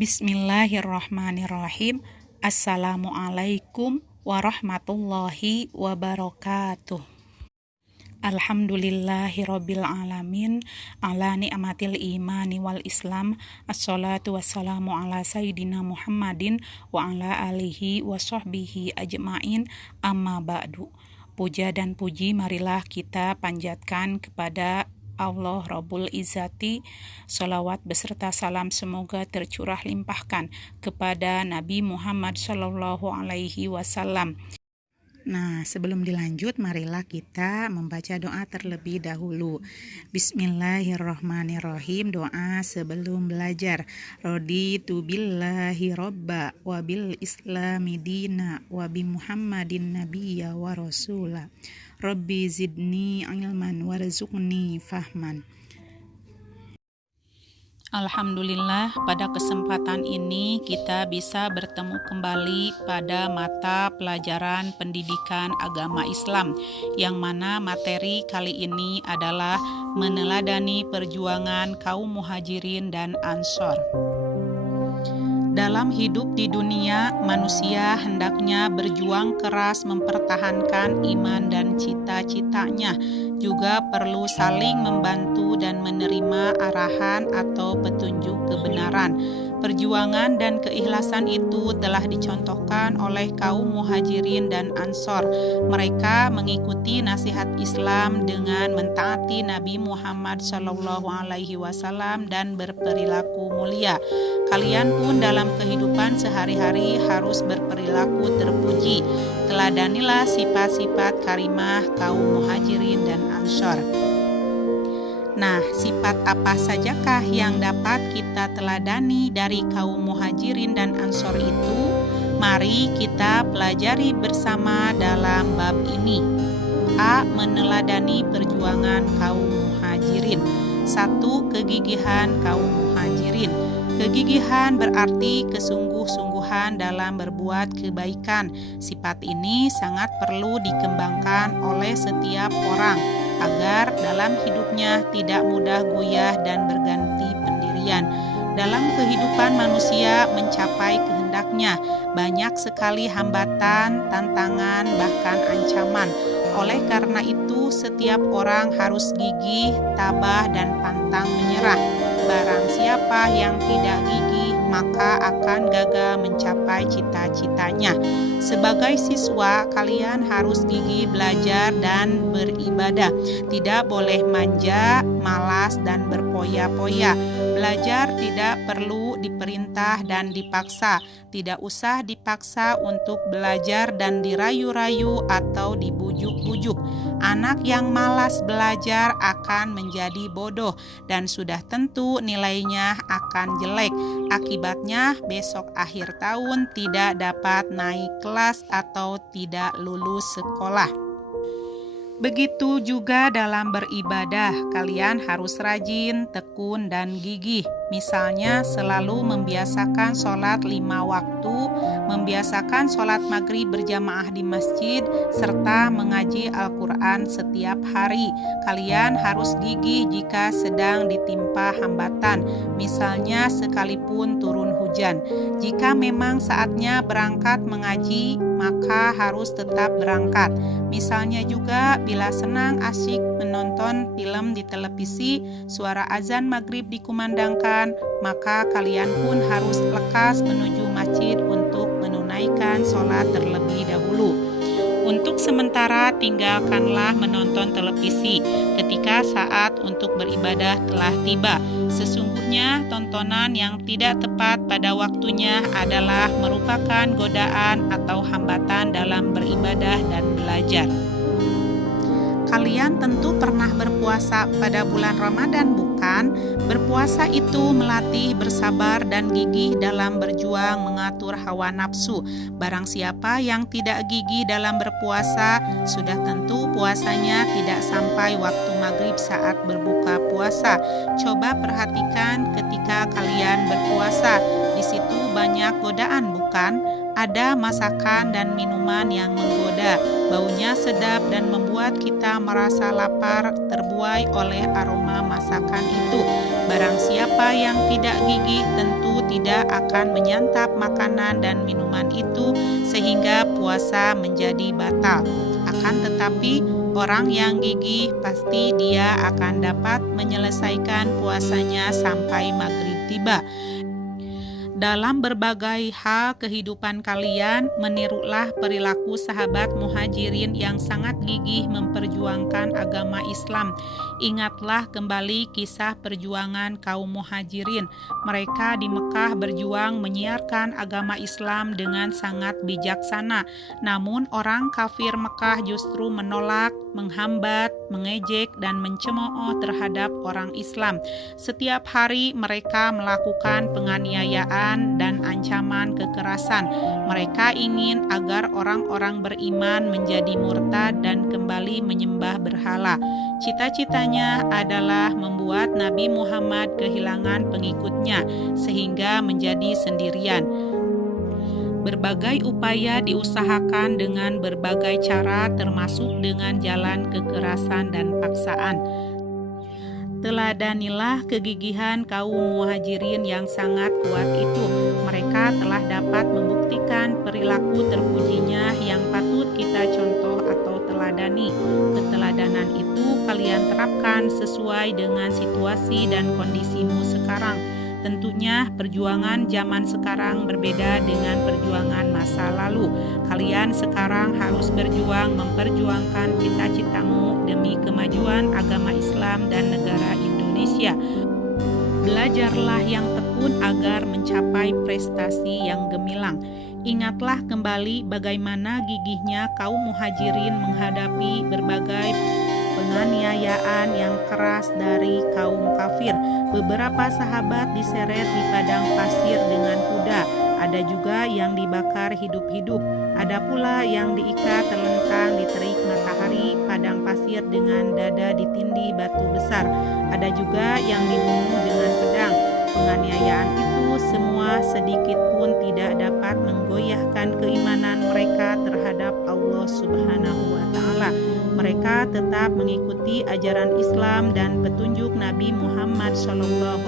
Bismillahirrahmanirrahim. Assalamualaikum warahmatullahi wabarakatuh. Alhamdulillahirabbil alamin ala ni'matil imani wal islam. Assalatu wassalamu ala sayyidina Muhammadin wa ala alihi wa sahbihi ajma'in, amma ba'du. Puja dan puji marilah kita panjatkan kepada Allah Rabbul Izzati. Salawat beserta salam semoga tercurah limpahkan kepada Nabi Muhammad Sallallahu Alaihi Wasallam. Nah, sebelum dilanjut, marilah kita membaca doa terlebih dahulu. Bismillahirrahmanirrahim. Doa sebelum belajar. Raditu billahi robba wa bil islami dina wa bi Muhammadin nabiyya wa rasula. Rabbi zidni ilman warzuqni fahman. Alhamdulillah, pada kesempatan ini kita bisa bertemu kembali pada mata pelajaran pendidikan agama Islam, yang mana materi kali ini adalah meneladani perjuangan kaum muhajirin dan ansor. Dalam hidup di dunia, manusia hendaknya berjuang keras mempertahankan iman dan cita-citanya. Juga perlu saling membantu dan menerima arahan atau petunjuk kebenaran. Perjuangan dan keikhlasan itu telah dicontohkan oleh kaum muhajirin dan ansor. Mereka mengikuti nasihat Islam dengan mentaati Nabi Muhammad SAW dan berperilaku mulia. Kalian pun dalam kehidupan sehari-hari harus berperilaku terpuji. Teladanilah sifat-sifat karimah kaum muhajirin dan ansor. Nah, sifat apa sajakah yang dapat kita teladani dari kaum muhajirin dan ansor itu? Mari kita pelajari bersama dalam bab ini. A. Meneladani perjuangan kaum muhajirin. 1. Kegigihan kaum muhajirin. Kegigihan berarti kesungguh-sungguhan dalam berbuat kebaikan. Sifat ini sangat perlu dikembangkan oleh setiap orang agar dalam hidupnya tidak mudah goyah dan berganti pendirian. Dalam kehidupan manusia mencapai kehendaknya, banyak sekali hambatan, tantangan, bahkan ancaman. Oleh karena itu, setiap orang harus gigih, tabah, dan pantang menyerah. Barang siapa yang tidak gigih, maka akan gagal mencapai cita-citanya. Sebagai siswa, kalian harus gigih belajar dan beribadah. Tidak boleh manja, malas, dan berpoya-poya. Belajar tidak perlu diperintah dan dipaksa. Tidak usah dipaksa untuk belajar dan dirayu-rayu atau dibujuk-bujuk. Anak yang malas belajar akan menjadi bodoh dan sudah tentu nilainya akan jelek. Akibatnya besok akhir tahun tidak dapat naik kelas atau tidak lulus sekolah. Begitu juga dalam beribadah, kalian harus rajin, tekun, dan gigih. Misalnya selalu membiasakan sholat 5 waktu, membiasakan sholat maghrib berjamaah di masjid, serta mengaji Al-Quran setiap hari. Kalian harus gigih jika sedang ditimpa hambatan, misalnya sekalipun turun hujan. Jika memang saatnya berangkat mengaji, maka harus tetap berangkat. Misalnya juga bila senang asyik menonton film di televisi, suara azan maghrib dikumandangkan, maka kalian pun harus lekas menuju masjid untuk menunaikan sholat terlebih dahulu. Untuk sementara tinggalkanlah menonton televisi ketika saat untuk beribadah telah tiba. Sesungguhnya tontonan yang tidak tepat pada waktunya adalah merupakan godaan atau hambatan dalam beribadah dan belajar. Kalian tentu pernah berpuasa pada bulan Ramadan, bukan? Berpuasa itu melatih bersabar dan gigih dalam berjuang mengatur hawa nafsu. Barang siapa yang tidak gigih dalam berpuasa, sudah tentu puasanya tidak sampai waktu maghrib saat berbuka puasa. Coba perhatikan ketika kalian berpuasa, di situ banyak godaan, bukan? Ada masakan dan minuman yang menggoda, baunya sedap dan membuat kita merasa lapar terbuai oleh aroma masakan itu. Barang siapa yang tidak gigih tentu tidak akan menyantap makanan dan minuman itu sehingga puasa menjadi batal. Akan tetapi orang yang gigih pasti dia akan dapat menyelesaikan puasanya sampai maghrib tiba. Dalam berbagai hal kehidupan kalian, menirulah perilaku sahabat muhajirin yang sangat gigih memperjuangkan agama Islam. Ingatlah kembali kisah perjuangan kaum muhajirin. Mereka di Mekah berjuang menyiarkan agama Islam dengan sangat bijaksana. Namun orang kafir Mekah justru menolak, menghambat, mengejek, dan mencemooh terhadap orang Islam. Setiap hari mereka melakukan penganiayaan dan ancaman kekerasan. Mereka ingin agar orang-orang beriman menjadi murtad dan kembali menyembah berhala. Cita-citanya adalah membuat Nabi Muhammad kehilangan pengikutnya sehingga menjadi sendirian. Berbagai upaya diusahakan dengan berbagai cara termasuk dengan jalan kekerasan dan paksaan. Teladanilah kegigihan kaum muhajirin yang sangat kuat itu. Mereka telah dapat membuktikan perilaku terpujinya yang patut kita contoh atau teladani. Keteladanan itu kalian terapkan sesuai dengan situasi dan kondisimu sekarang. Tentunya perjuangan zaman sekarang berbeda dengan perjuangan masa lalu. Kalian sekarang harus berjuang memperjuangkan cita-citamu demi kemajuan agama Islam dan negara Indonesia. Belajarlah yang tekun agar mencapai prestasi yang gemilang. Ingatlah kembali bagaimana gigihnya kaum muhajirin menghadapi berbagai penganiayaan yang keras dari kaum kafir. Beberapa sahabat diseret di padang pasir dengan kuda. Ada juga yang dibakar hidup-hidup. Ada pula yang diikat terlentang di terik matahari padang pasir dengan dada ditindih batu besar. Ada juga yang dibunuh dengan pedang. Penganiayaan itu semua sedikit pun tidak dapat menggoyahkan keimanan mereka terhadap Allah Subhanahu wa Ta'ala. Mereka tetap mengikuti ajaran Islam dan petunjuk Nabi Muhammad SAW.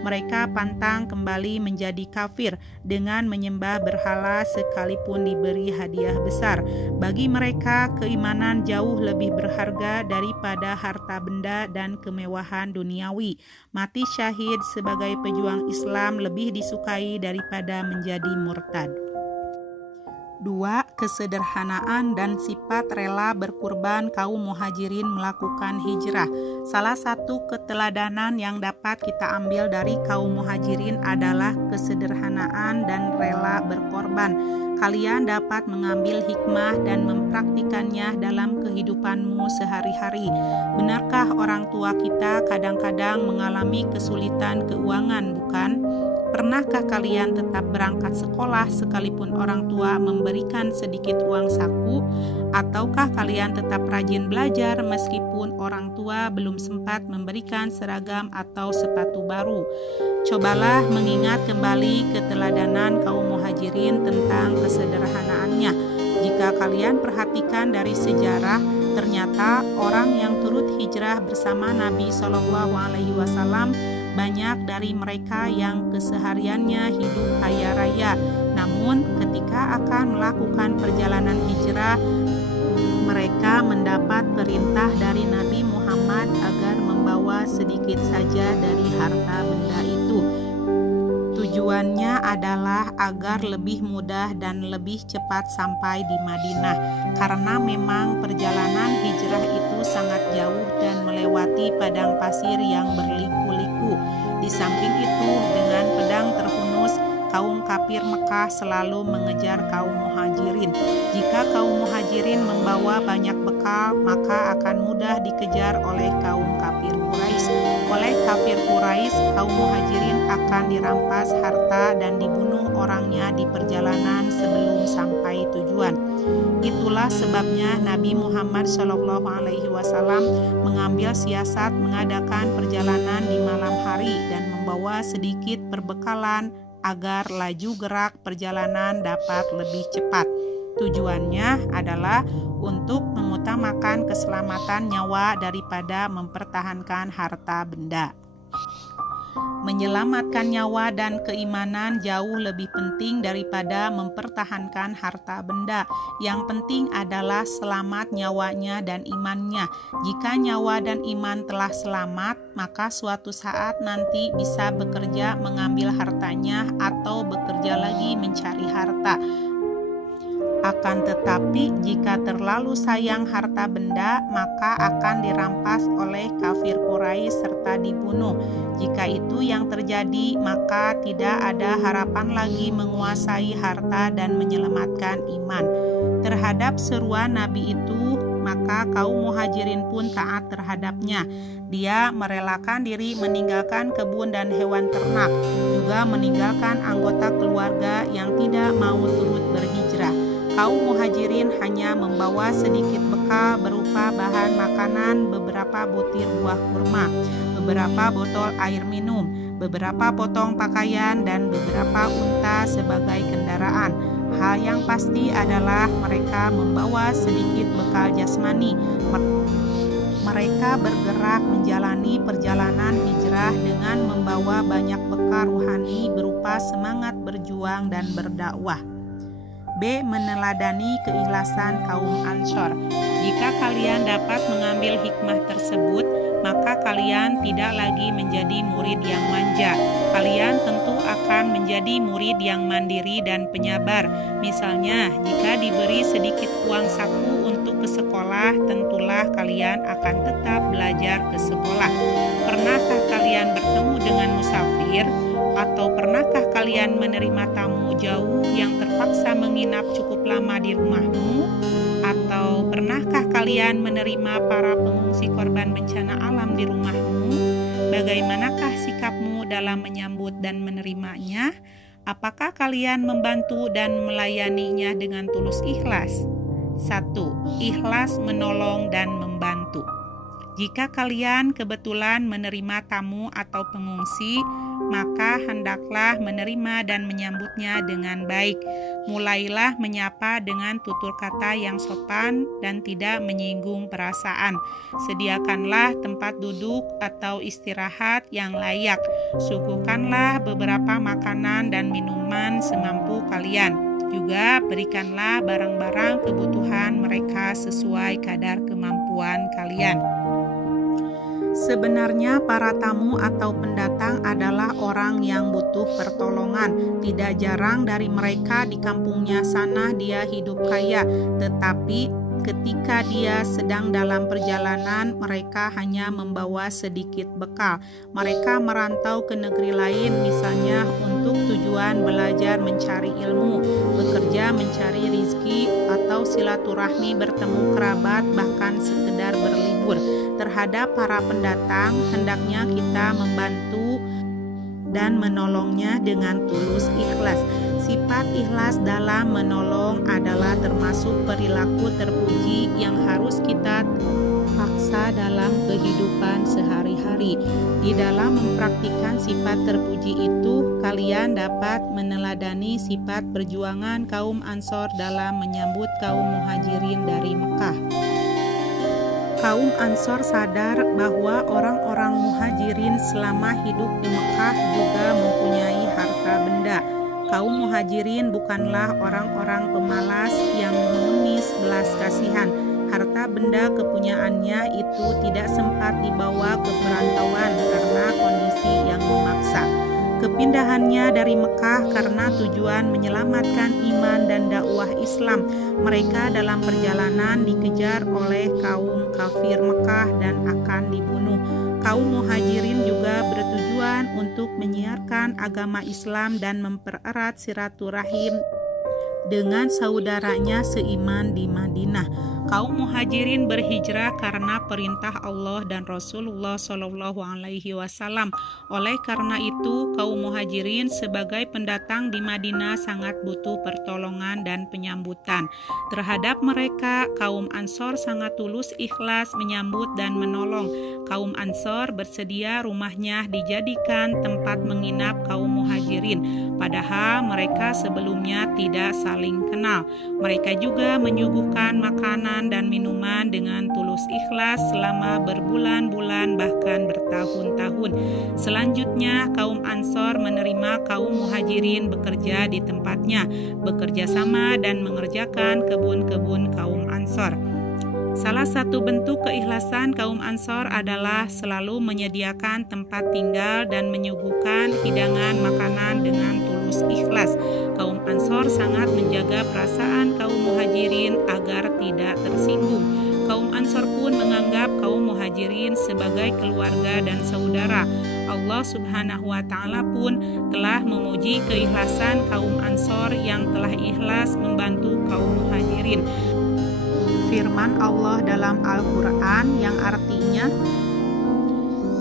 Mereka pantang kembali menjadi kafir dengan menyembah berhala sekalipun diberi hadiah besar. Bagi mereka, keimanan jauh lebih berharga daripada harta benda dan kemewahan duniawi. Mati syahid sebagai pejuang Islam lebih disukai daripada menjadi murtad. 2. Kesederhanaan dan sifat rela berkurban kaum muhajirin melakukan hijrah. Salah satu keteladanan yang dapat kita ambil dari kaum muhajirin adalah kesederhanaan dan rela berkorban. Kalian dapat mengambil hikmah dan mempraktikannya dalam kehidupanmu sehari-hari. Benarkah orang tua kita kadang-kadang mengalami kesulitan keuangan, bukan? Pernahkah kalian tetap berangkat sekolah sekalipun orang tua memberikan sedikit uang saku? Ataukah kalian tetap rajin belajar meskipun orang tua belum sempat memberikan seragam atau sepatu baru? Cobalah mengingat kembali keteladanan kaum muhajirin tentang kesederhanaannya. Jika kalian perhatikan dari sejarah, ternyata orang yang turut hijrah bersama Nabi SAW banyak dari mereka yang kesehariannya hidup kaya raya. Namun ketika akan melakukan perjalanan hijrah, mereka mendapat perintah dari Nabi Muhammad agar membawa sedikit saja dari harta benda itu. Tujuannya adalah agar lebih mudah dan lebih cepat sampai di Madinah, karena memang perjalanan hijrah itu sangat jauh dan melewati padang pasir yang berliku-liku. Di samping itu, dengan pedang terhunus, kaum kafir Mekah selalu mengejar kaum muhajirin. Jika kaum muhajirin membawa banyak bekal, maka akan mudah dikejar oleh kaum kafir Quraisy. Oleh kafir Quraisy, kaum muhajirin akan dirampas harta dan dibunuh orangnya di perjalanan sebelum sampai tujuan. Itulah sebabnya Nabi Muhammad SAW mengambil siasat mengadakan perjalanan di malam hari dan membawa sedikit perbekalan agar laju gerak perjalanan dapat lebih cepat. Tujuannya adalah untuk mengutamakan keselamatan nyawa daripada mempertahankan harta benda. Menyelamatkan nyawa dan keimanan jauh lebih penting daripada mempertahankan harta benda. Yang penting adalah selamat nyawanya dan imannya. Jika nyawa dan iman telah selamat, maka suatu saat nanti bisa bekerja mengambil hartanya atau bekerja lagi mencari harta. Akan tetapi jika terlalu sayang harta benda, maka akan dirampas oleh kafir Quraisy serta dibunuh. Jika itu yang terjadi, maka tidak ada harapan lagi menguasai harta dan menyelamatkan iman. Terhadap seruan Nabi itu, maka kaum Muhajirin pun taat terhadapnya. Dia merelakan diri meninggalkan kebun dan hewan ternak, juga meninggalkan anggota keluarga yang tidak mau turut berhijrah. Kaum Muhajirin hanya membawa sedikit bekal berupa bahan makanan, beberapa butir buah kurma, beberapa botol air minum, beberapa potong pakaian, dan beberapa unta sebagai kendaraan. Hal yang pasti adalah mereka membawa sedikit bekal jasmani. Mereka bergerak menjalani perjalanan hijrah dengan membawa banyak bekal rohani berupa semangat berjuang dan berdakwah. B. Meneladani keikhlasan kaum Ansor. Jika kalian dapat mengambil hikmah tersebut, maka kalian tidak lagi menjadi murid yang manja. Kalian tentu akan menjadi murid yang mandiri dan penyabar. Misalnya, jika diberi sedikit uang saku untuk ke sekolah, tentulah kalian akan tetap belajar ke sekolah. Pernahkah kalian bertemu dengan musafir? Atau pernahkah kalian menerima tamu jauh yang terpaksa menginap cukup lama di rumahmu? Atau pernahkah kalian menerima para pengungsi korban bencana alam di rumahmu? Bagaimanakah sikapmu dalam menyambut dan menerimanya? Apakah kalian membantu dan melayaninya dengan tulus ikhlas? 1. Ikhlas menolong dan membantu. Jika kalian kebetulan menerima tamu atau pengungsi, maka hendaklah menerima dan menyambutnya dengan baik. Mulailah menyapa dengan tutur kata yang sopan dan tidak menyinggung perasaan. Sediakanlah tempat duduk atau istirahat yang layak. Suguhkanlah beberapa makanan dan minuman semampu kalian. Juga berikanlah barang-barang kebutuhan mereka sesuai kadar kemampuan kalian. Sebenarnya para tamu atau pendatang adalah orang yang butuh pertolongan. Tidak jarang dari mereka di kampungnya sana dia hidup kaya, tetapi ketika dia sedang dalam perjalanan, mereka hanya membawa sedikit bekal. Mereka merantau ke negeri lain, misalnya untuk tujuan belajar mencari ilmu, bekerja mencari rizki, atau silaturahmi bertemu kerabat, bahkan sekedar berlibur. Terhadap para pendatang, hendaknya kita membantu dan menolongnya dengan tulus ikhlas. Sifat ikhlas dalam menolong adalah termasuk perilaku terpuji yang harus kita paksa dalam kehidupan sehari-hari. Di dalam mempraktikkan sifat terpuji itu, kalian dapat meneladani sifat perjuangan kaum Ansor dalam menyambut kaum Muhajirin dari Mekah. Kaum Ansor sadar bahwa orang-orang Muhajirin selama hidup di Mekah juga mempunyai harta benda. Kaum Muhajirin bukanlah orang-orang pemalas yang mengemis belas kasihan. Harta benda kepunyaannya itu tidak sempat dibawa ke perantauan karena kondisi yang memaksa. Kepindahannya dari Mekah karena tujuan menyelamatkan iman dan dakwah Islam. Mereka dalam perjalanan dikejar oleh kaum kafir Mekah dan akan dibunuh. Kaum Muhajirin juga bertujuan untuk menyiarkan agama Islam dan mempererat silaturahim dengan saudaranya seiman di Madinah. Kaum Muhajirin berhijrah karena perintah Allah dan Rasulullah Shallallahu Alaihi Wasallam. Oleh karena itu, kaum Muhajirin sebagai pendatang di Madinah sangat butuh pertolongan dan penyambutan. Terhadap mereka, kaum Ansor sangat tulus ikhlas menyambut dan menolong. Kaum Ansor bersedia rumahnya dijadikan tempat menginap kaum Muhajirin, padahal mereka sebelumnya tidak saling kenal. Mereka juga menyuguhkan makanan dan minuman dengan tulus ikhlas selama berbulan-bulan bahkan bertahun-tahun. Selanjutnya, kaum Ansor menerima kaum Muhajirin bekerja di tempatnya, bekerja sama dan mengerjakan kebun-kebun kaum Ansor. Salah satu bentuk keikhlasan kaum Ansor adalah selalu menyediakan tempat tinggal dan menyuguhkan hidangan makanan dengan tulus ikhlas. Kaum Ansor sangat menjaga perasaan kaum Muhajirin agar tidak tersinggung. Kaum Ansor pun menganggap kaum Muhajirin sebagai keluarga dan saudara. Allah Subhanahu wa Ta'ala pun telah memuji keikhlasan kaum Ansor yang telah ikhlas membantu kaum Muhajirin. Firman Allah dalam Al-Quran yang artinya,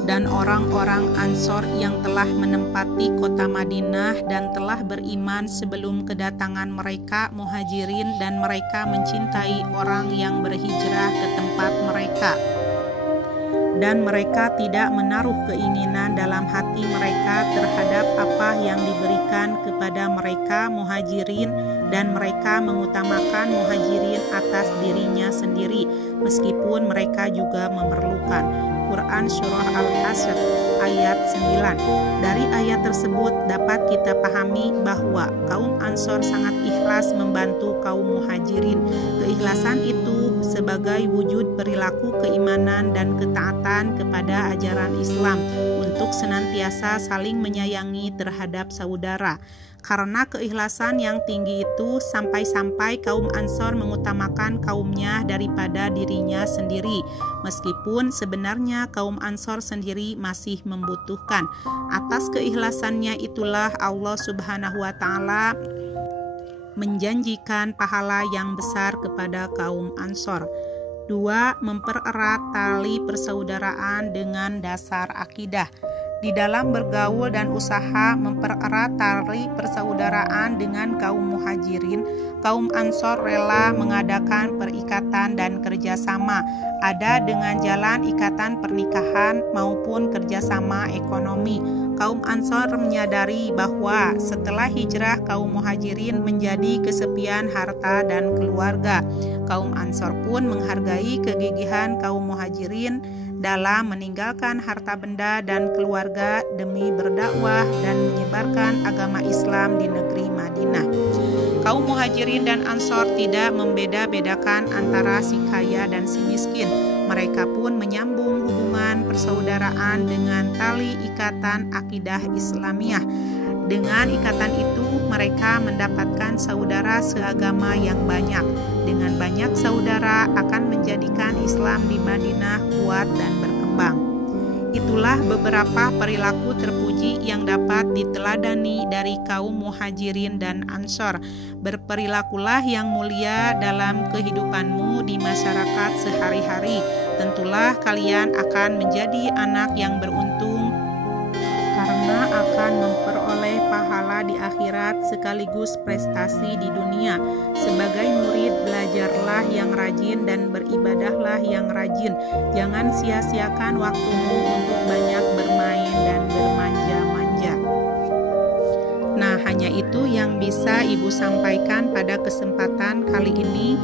dan orang-orang Ansor yang telah menempati kota Madinah dan telah beriman sebelum kedatangan mereka Muhajirin, dan mereka mencintai orang yang berhijrah ke tempat mereka. Dan mereka tidak menaruh keinginan dalam hati mereka terhadap apa yang diberikan kepada mereka Muhajirin, dan mereka mengutamakan Muhajirin atas dirinya sendiri meskipun mereka juga memerlukan. Quran Surah Al-Hasyr ayat 9. Dari ayat tersebut dapat kita pahami bahwa kaum Ansor sangat ikhlas membantu kaum Muhajirin. Keikhlasan itu sebagai wujud perilaku keimanan dan ketaatan kepada ajaran Islam untuk senantiasa saling menyayangi terhadap saudara. Karena keikhlasan yang tinggi itu, sampai-sampai kaum Ansor mengutamakan kaumnya daripada dirinya sendiri, meskipun sebenarnya kaum Ansor sendiri masih membutuhkan. Atas keikhlasannya itulah Allah Subhanahu wa Ta'ala menjanjikan pahala yang besar kepada kaum Ansor. 2. Mempererat tali persaudaraan dengan dasar akidah. Di dalam bergaul dan usaha mempererat tali persaudaraan dengan kaum Muhajirin, kaum Ansor rela mengadakan perikatan dan kerjasama, ada dengan jalan ikatan pernikahan maupun kerjasama ekonomi. Kaum Ansor menyadari bahwa setelah hijrah kaum Muhajirin menjadi kesepian harta dan keluarga. Kaum Ansor pun menghargai kegigihan kaum Muhajirin dalam meninggalkan harta benda dan keluarga demi berdakwah dan menyebarkan agama Islam di negeri Madinah. Kaum Muhajirin dan Ansor tidak membeda-bedakan antara si kaya dan si miskin. Mereka pun menyambung hubungan persaudaraan dengan tali ikatan akidah Islamiyah. Dengan ikatan itu, mereka mendapatkan saudara seagama yang banyak. Dengan banyak saudara akan menjadikan Islam di Madinah kuat dan berkembang. Itulah beberapa perilaku terpuji yang dapat diteladani dari kaum Muhajirin dan Ansor. Berperilakulah yang mulia dalam kehidupanmu di masyarakat sehari-hari. Tentulah kalian akan menjadi anak yang beruntung karena akan memperoleh pahala di akhirat sekaligus prestasi di dunia. Sebagai murid, belajarlah yang rajin dan beribadahlah yang rajin. Jangan sia-siakan waktumu untuk banyak bermain dan bermanja-manja. Nah, hanya itu yang bisa Ibu sampaikan pada kesempatan kali ini.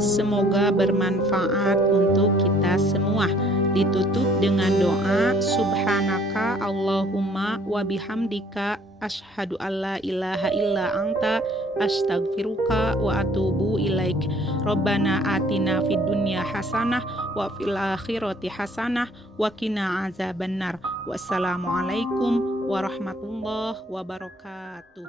Semoga bermanfaat untuk kita semua. Ditutup dengan doa, Subhanaka Allahumma wa bihamdika asyhadu alla ilaha illa anta astaghfiruka wa atubu ilaik. Rabbana atina fid dunya hasanah wa fil akhirati hasanah wa qina azabannar. Wassalamualaikum warahmatullahi wabarakatuh.